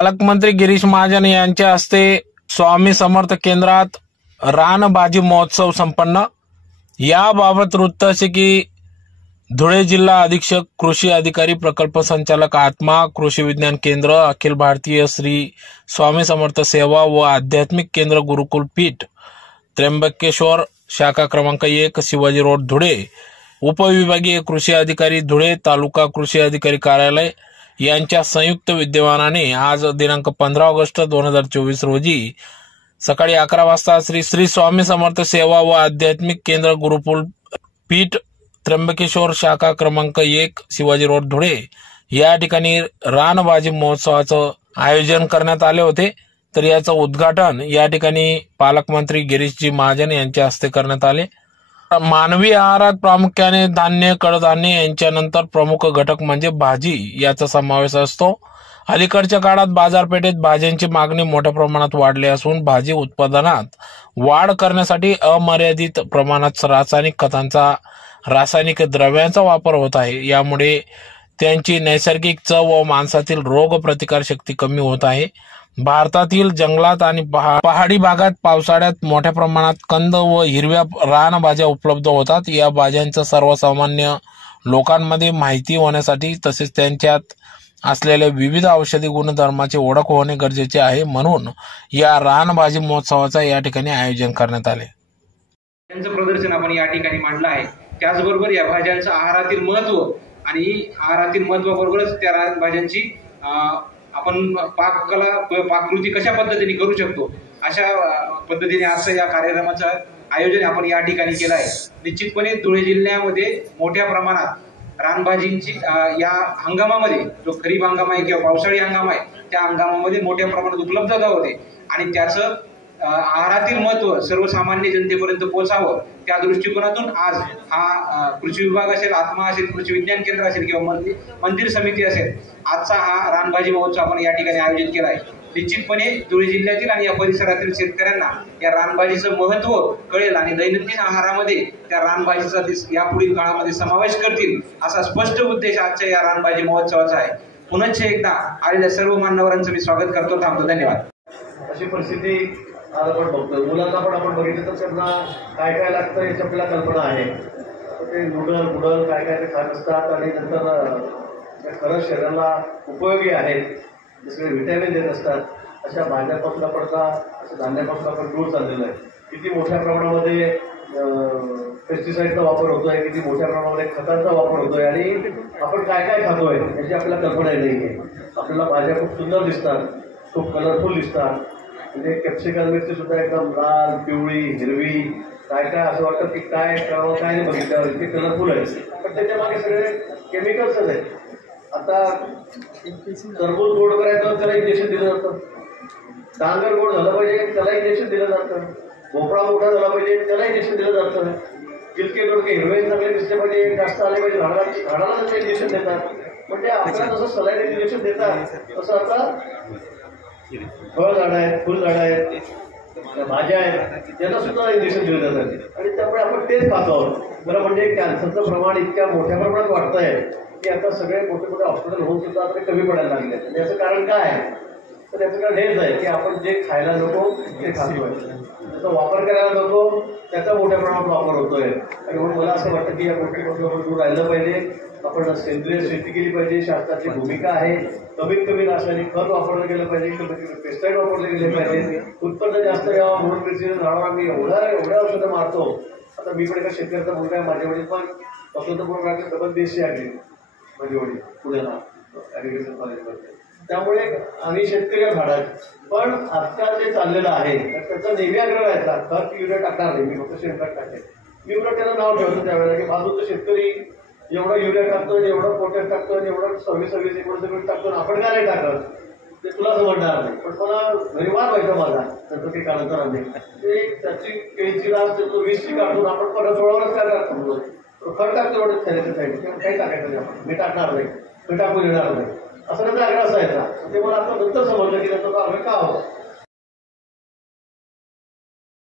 पालकमंत्री गिरीश महाजन यांच्या हस्ते स्वामी समर्थ केंद्रात रानबाजी महोत्सव संपन्न. याबाबत वृत्त असे की धुळे जिल्हा अधीक्षक कृषी अधिकारी प्रकल्प संचालक आत्मा कृषी विज्ञान केंद्र अखिल भारतीय श्री स्वामी समर्थ सेवा व आध्यात्मिक केंद्र गुरुकुल पीठ त्र्यंबकेश्वर शाखा क्रमांक एक शिवाजी रोड धुळे. उपविभागीय कृषी अधिकारी धुळे तालुका कृषी अधिकारी कार्यालय यांच्या संयुक्त विद्यमानाने आज दिनांक पंधरा ऑगस्ट दोन हजार चोवीस रोजी सकाळी अकरा वाजता श्री श्री स्वामी समर्थ सेवा व आध्यात्मिक केंद्र गुरुकुल पीठ त्र्यंबकेश्वर शाखा क्रमांक एक शिवाजी रोड धुळे या ठिकाणी रानबाजी महोत्सवाचं आयोजन करण्यात आले होते. तर याचं उद्घाटन या ठिकाणी पालकमंत्री गिरीशजी महाजन यांच्या हस्ते करण्यात आले. मानवी आहारात प्रामुख्याने धान्य कडधान्य यांच्यानंतर प्रमुख घटक म्हणजे भाजी याचा समावेश असतो. अलीकडच्या काळात बाजारपेठेत भाज्यांची मागणी मोठ्या प्रमाणात वाढली असून भाजी उत्पादनात वाढ करण्यासाठी अमर्यादित प्रमाणात रासायनिक खतांचा रासायनिक द्रव्यांचा वापर होत आहे. यामुळे त्यांची नैसर्गिक चव व माणसातील रोग प्रतिकार शक्ती कमी होत आहे. भारतातील जंगलात आणि पहाडी भागात पावसाळ्यात मोठ्या प्रमाणात कंद व हिरव्या रानभाज्या उपलब्ध होतात. या भाज्यांचं सर्वसामान्य लोकांमध्ये माहिती होण्यासाठी तसेच त्यांच्यात असलेल्या विविध औषधी गुणधर्माची ओळख होणे गरजेचे आहे म्हणून या रानभाजी महोत्सवाचा या ठिकाणी आयोजन करण्यात आले. त्यांचं प्रदर्शन आपण या ठिकाणी मांडलं आहे. त्याचबरोबर या भाज्यांचं आहारातील महत्त्व आणि आहारातील महत्वाबरोबरच त्या रा- भाज्यांची आपण पाककला पाककृती कशा पद्धतीने करू शकतो? अशा पद्धतीने असं या कार्यक्रमाचं आयोजन आपण या ठिकाणी केलं आहे. निश्चितपणे धुळे जिल्ह्यामध्ये मोठ्या प्रमाणात रानभाजींची या हंगामामध्ये जो खरीप हंगाम आहे किंवा पावसाळी हंगाम आहे त्या हंगामामध्ये मोठ्या प्रमाणात उपलब्धता होते आणि त्याचं आहारातील महत्त्व सर्वसामान्य जनतेपर्यंत पोहोचावं त्या दृष्टिकोनातून आज हा कृषी विभाग असेल आत्मा असेल कृषी विज्ञान केंद्र असेल किंवा मंदिर मंदिर समिती असेल आजचा हा रानभाजी महोत्सव आपण या ठिकाणी आयोजित केला आहे निश्चितपणे धुळे जिल्ह्यातील आणि या परिसरातील शेतकऱ्यांना या रानभाजीचं महत्त्व कळेल आणि दैनंदिन आहारामध्ये त्या रानभाजीचा दिस- यापुढील काळामध्ये समावेश करतील असा स्पष्ट उद्देश आजच्या या रानभाजी महोत्सवाचा आहे. पुनश्च एकदा आलेल्या सर्व मान्यवरांचं मी स्वागत करतो. थांबतो. धन्यवाद. अशी परिस्थिती आज आपण बघतोय. मुलांना पण आपण बघितलं तर त्यांना काय काय लागतं याची आपल्याला कल्पना आहे. ते नूडल बुडल काय काय ते खात असतात आणि नंतर खरंच शरीराला उपयोगी आहेत. जसं व्हिटॅमिन देत असतात. अशा भाज्यापासून पडता अशा धान्यापासून आपण दूर चाललेलं आहे. किती मोठ्या प्रमाणामध्ये पेस्टिसाईडचा वापर होतोय किती मोठ्या प्रमाणामध्ये खतांचा वापर होतोय आणि आपण काय काय खातोय याची आपल्याला कल्पना नाही आहे आपल्याला भाज्या खूप सुंदर दिसतात खूप कलरफुल दिसतात. म्हणजे कॅप्सिकम मिरची सुद्धा एकदम लाल पिवळी हिरवी काय काय असं वाटतं की काय करावं काय नाही बघितल्यावर ते कलरफुल आहे पण त्याच्यामागे सगळे केमिकल्स आहेत. आता टरबूज गोड करायचं तर त्याला इंजेक्शन दिलं जातं. डांगर गोड झालं पाहिजे त्याला इंजेक्शन दिलं जातं. भोपळा मोठा झाला पाहिजे त्याला इंजेक्शन दिलं जातं. जितके दोडके हिरवे चांगले दिसले पाहिजे जास्त आले पाहिजे झाडाला झाडाला त्याचं इंजेक्शन देतात. म्हणजे आपल्याला जसं सलाईन इंजेक्शन देतात तसं आता फळझाडं आहेत फुलझाडं आहेत भाज्या आहेत. त्यांना सुद्धा इंजेक्शन दिलं जातात आणि त्यामुळे आपण तेच खातो आहोत बरं म्हणजे कॅन्सरचं प्रमाण इतक्या मोठ्या प्रमाणात वाढत आहे की आता सगळे मोठे मोठे हॉस्पिटल होऊन सुद्धा आता ते कमी पडायला लागले आहेत याचं कारण काय आहे? तर त्याचं कारण हेच आहे की आपण जे खायला नको ते खातोय त्याचा वापर करायला नको त्याचा मोठ्या प्रमाणात वापर होतोय. आणि म्हणून मला असं वाटतं की या गोष्टी दूर राहिलं पाहिजे. आपण सेंद्रिय शेती केली पाहिजे शासनाची भूमिका आहे. कमीत कमी रासायनिक खत वापरलं गेलं पाहिजे कमीत कमी पेस्टाईड वापरले गेले पाहिजे. उत्पन्न जास्त यावं म्हणून मिरचीच्या झाडावर मी एवढ्या एवढ्या औषधं मारतो. आता मी पण एका शेतकऱ्याचा मुलगा आहे माझ्या वडील पण वसंतपूर डबल देशी आहे माझे वडील पुण्याला ॲग्रिकल्चर कॉलेजमध्ये त्यामुळे आम्ही शेतकरी आहोत झाडात पण आजकाल जे चाललेलं आहे त्याचा नेहमी आग्रह व्हायचा खत युरिया टाकणार नाही मी फक्त शेणखत टाकेल मी उलट त्याला नाव ठेवतो त्यावेळेला की बाजूचं शेतकरी एवढं युरिया टाकतो एवढं पोटॅश टाकतो एवढं सव्वीस सव्वीस एकोण सव्वीस टाकतो आणि आपण काय नाही टाकत? ते तुला समजणार नाही. पण मला रविवार व्हायचा माझा गणपती काही ते त्याची केळीची रास देतो वीसची काढून आपण परत सोळावरच काय टाकतो खत टाकतो एवढं थेरेचं काही टाकायचं नाही आपण. मी टाकणार नाही. मी टाकून येणार नाही. असं त्याचा आग्रह असायचा. ते मला आता नंतर समजलं की त्याचा आग्रह का होता?